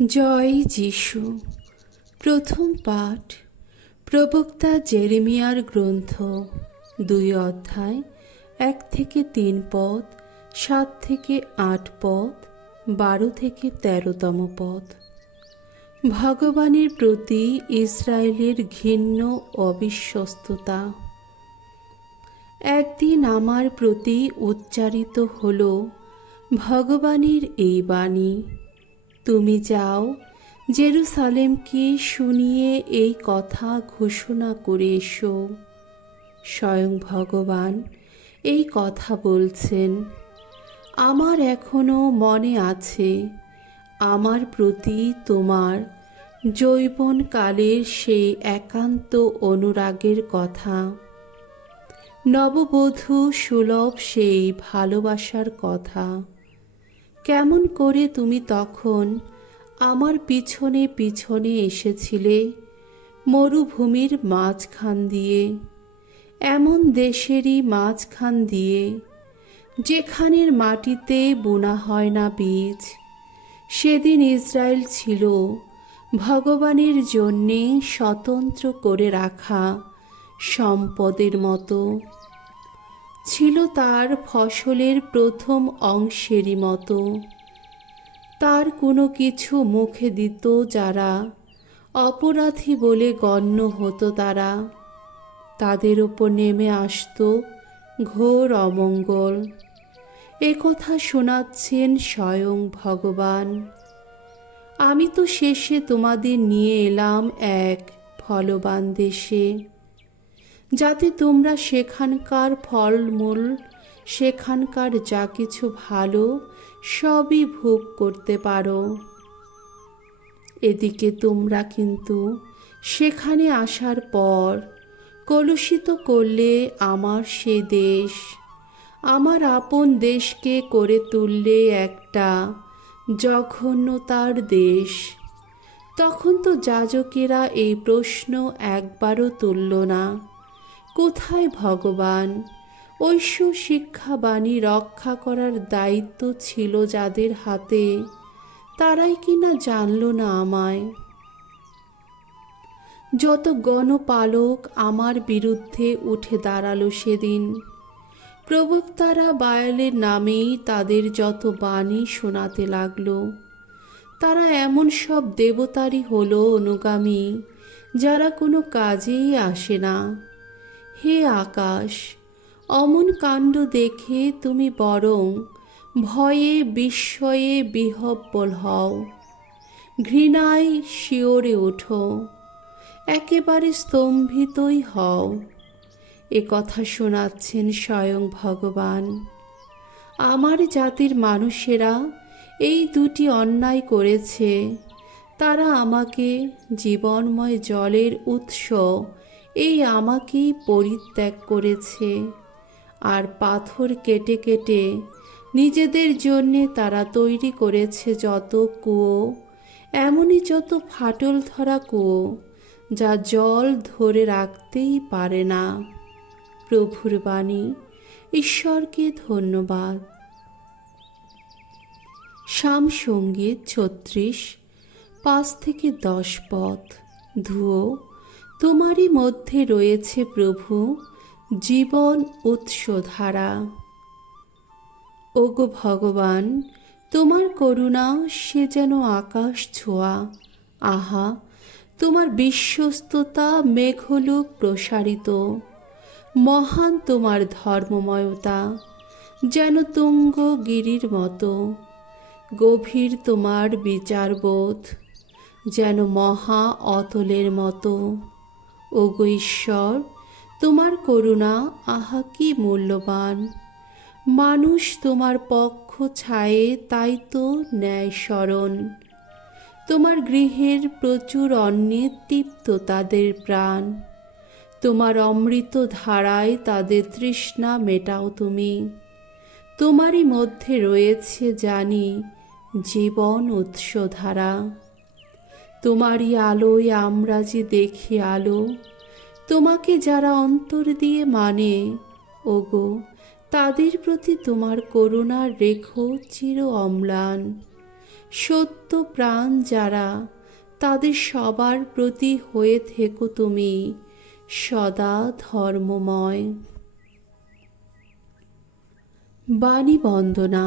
জয় যিশু। প্রথম পাঠ প্রবক্তা জেরেমিয়ার গ্রন্থ, 2 অধ্যায়, 1 থেকে 3 পদ, 7 থেকে 8 পদ, 12 থেকে 13তম পদ। ভগবানের প্রতি ইসরায়েলের ঘৃণ্য অবিশ্বস্ততা। একদিন আমার প্রতি উচ্চারিত হল ভগবানের এই বাণী, তুমি যাও, জেরুসালেমকে শুনিয়ে এই কথা ঘোষণা করে এসো। স্বয়ং ভগবান এই কথা বলছেন। আমার এখনো মনে আছে আমার প্রতি তোমার যৌবনকালের সেই একান্ত অনুরাগের কথা, নববধূ সুলভ সেই ভালোবাসার কথা। কেমন করে তুমি তখন আমার পিছনে পিছনে এসেছিলে মরুভূমির মাঝখান দিয়ে, এমন দেশেরই মাঝখান দিয়ে যেখানের মাটিতে বোনা হয় না বীজ। সেদিন ইসরায়েল ছিল ভগবানের জন্যে স্বতন্ত্র করে রাখা সম্পদের মতো, ছিল তার ফসলের প্রথম অংশেরই মতো। তার কোনো কিছু মুখে দিত যারা অপরাধী বলে গণ্য হতো, তাদের ওপর নেমে আসত ঘোর অমঙ্গল। একথা শোনাচ্ছেন স্বয়ং ভগবান। আমি তো শেষে তোমাদের নিয়ে এলাম এক ফলবান দেশে, যাতে তোমরা সেখানকার ফলমূল, সেখানকার যা কিছু ভালো সবই ভোগ করতে পারো। এদিকে তোমরা কিন্তু সেখানে আসার পর কলুষিত করলে আমার সে দেশ, আমার আপন দেশকে করে তুললে একটা জঘন্যতার দেশ। তখন তো যাজকেরা এই প্রশ্ন একবারও তুলল না, কোথায় ভগবান? ঐশ্ব শিক্ষাবাণী রক্ষা করার দায়িত্ব ছিল যাদের হাতে, তারাই কিনা জানল না আমায়। যত গণপালক আমার বিরুদ্ধে উঠে দাঁড়ালো সেদিন, প্রবক্তারা বায়ালের নামেই তাদের যত বাণী শোনাতে লাগলো। তারা এমন সব দেবতারই হলো অনুগামী যারা কোনো কাজেই আসে না। হে আকাশ, অমন কাণ্ড দেখে তুমি বরং ভয়ে বিস্ময়ে বিহ্বল হও, ঘৃণায় শিওরে ওঠো, একেবারে স্তম্ভিতই হও। এ কথা শোনাচ্ছেন স্বয়ং ভগবান। আমার জাতির মানুষেরা এই দুটি অন্যায় করেছে। তারা আমাকে জীবনময় জলের উৎস, এই আমাকেই পরিত্যাগ করেছে, আর পাথর কেটে কেটে নিজেদের জন্যে তারা তৈরি করেছে যত কুয়ো, এমনই যত ফাটল ধরা কুয়ো, যা জল ধরে রাখতেই পারে না। প্রভুর বাণী। ঈশ্বরকে ধন্যবাদ। সাম সঙ্গীত 36, 5 থেকে 10 পদ। ধুয়ো, তোমারই মধ্যে রয়েছে প্রভু জীবন উৎসধারা। ওগো ভগবান, তোমার করুণা সে যেন আকাশ ছোঁয়া। আহা, তোমার বিশ্বস্ততা মেঘলোক প্রসারিত। মহান তোমার ধর্মময়তা, যেন তুঙ্গ গিরির মতো। গভীর তোমার বিচারবোধ, যেন মহা অতলের মতো। ওগো ঈশ্বর, তোমার করুণা আহা কি মূল্যবান। মানুষ তোমার পক্ষ ছায়ে, তাই তো ন্যায় স্মরণ। তোমার গৃহের প্রচুর অন্নে তৃপ্ত তাদের প্রাণ। তোমার অমৃত ধারায় তাদের তৃষ্ণা মেটাও তুমি। তোমারই মধ্যে রয়েছে জানি জীবন উৎসধারা। তোমারই আলোয় আমরা যে দেখি আলো। তোমাকে যারা অন্তর দিয়ে মানে, ওগো, তাদের প্রতি তোমার করুণার রেখো চির অম্লান। সত্য প্রাণ যারা, তাদের সবার প্রতি হয়ে থেকো তুমি সদা ধর্মময়। বাণী বন্দনা।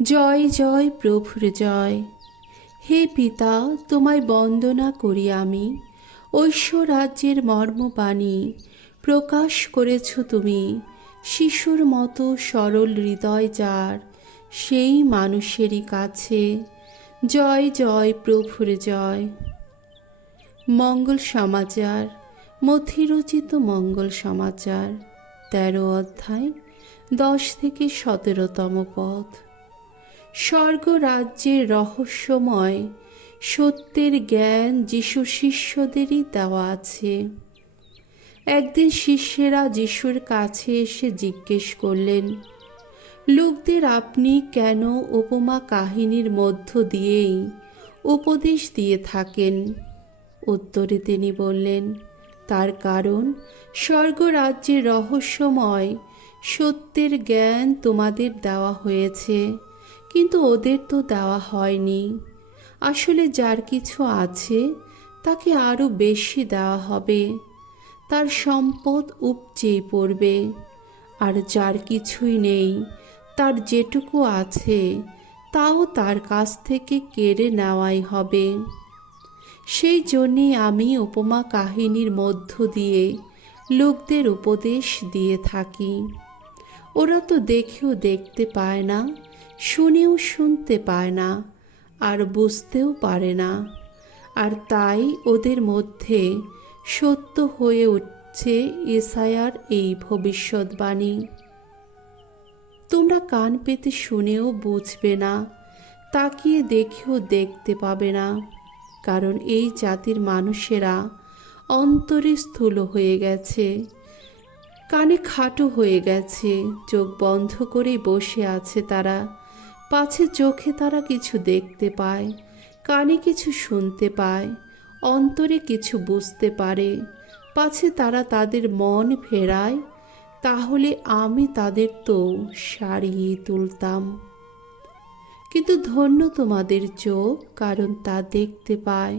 জয় জয় প্রভুর জয়। হে পিতা, তোমায় বন্দনা করি আমি। ঐশ্বরাজ্যের মর্মবাণী প্রকাশ করেছ তুমি। শিশুর মতো সরল হৃদয় যার, সেই মানুষেরই কাছে জয় জয় প্রভুর জয়। মঙ্গল সমাচার। মথিরচিত মঙ্গল সমাচার 13 অধ্যায় 10 থেকে 17তম পদ। স্বর্গরাজ্যের রহস্যময় সত্যের জ্ঞান যিশু শিষ্যদেরই দেওয়া আছে। একদিন শিষ্যেরা যিশুর কাছে এসে জিজ্ঞেস করলেন, লোকদের আপনি কেন উপমা কাহিনীর মধ্য দিয়েই উপদেশ দিয়ে থাকেন? উত্তরে তিনি বললেন, তার কারণ স্বর্গরাজ্যের রহস্যময় সত্যের জ্ঞান তোমাদের দেওয়া হয়েছে, কিন্তু ওদের তো দেওয়া হয়নি। আসলে যার কিছু আছে তাকে আরও বেশি দেওয়া হবে, তার সম্পদ উপচেয়ে পড়বে। আর যার কিছুই নেই, তার যেটুকু আছে তাও তার কাছ থেকে কেড়ে নেওয়াই হবে। সেই জন্যে আমি উপমা কাহিনীর মধ্য দিয়ে লোকদের উপদেশ দিয়ে থাকি। ওরা তো দেখেও দেখতে পায় না, শুনেও শুনতে পায় না, আর বুঝতেও পারে না। আর তাই ওদের মধ্যে সত্য হয়ে উঠছে এসায়ার এই ভবিষ্যৎবাণী। তোমরা কান পেতে শুনেও বুঝবে না, তাকিয়ে দেখেও দেখতে পাবে না, কারণ এই জাতির মানুষেরা অন্তরে স্থূল হয়ে গেছে, কানে খাটো হয়ে গেছে, চোখ বন্ধ করে বসে আছে তারা। পাছে চোখে তারা কিছু দেখতে পায়, কানে কিছু শুনতে পায়, অন্তরে কিছু বুঝতে পারে, পাছে তারা তাদের মন ফেরায়, তাহলে আমি তাদের তো সারিয়ে তুলতাম। কিন্তু ধন্য তোমাদের চোখ, কারণ তা দেখতে পায়,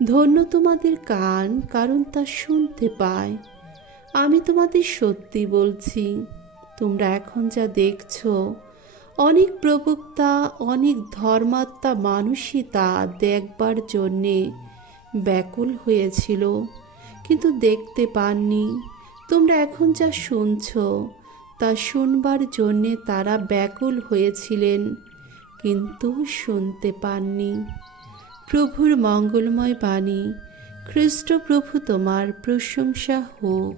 ধন্য তোমাদের কান, কারণ তা শুনতে পায়। আমি তোমাদের সত্যি বলছি, তোমরা এখন যা দেখছো, অনেক প্রবক্তা, অনেক ধর্মাত্মা মানুষই তা দেখবার জন্যে ব্যাকুল হয়েছিল, কিন্তু দেখতে পাননি। তোমরা এখন যা শুনছ, তা শুনবার জন্যে তারা ব্যাকুল হয়েছিলেন, কিন্তু শুনতে পাননি। প্রভুর মঙ্গলময় বাণী। খ্রিস্ট প্রভু তোমার প্রশংসা হোক।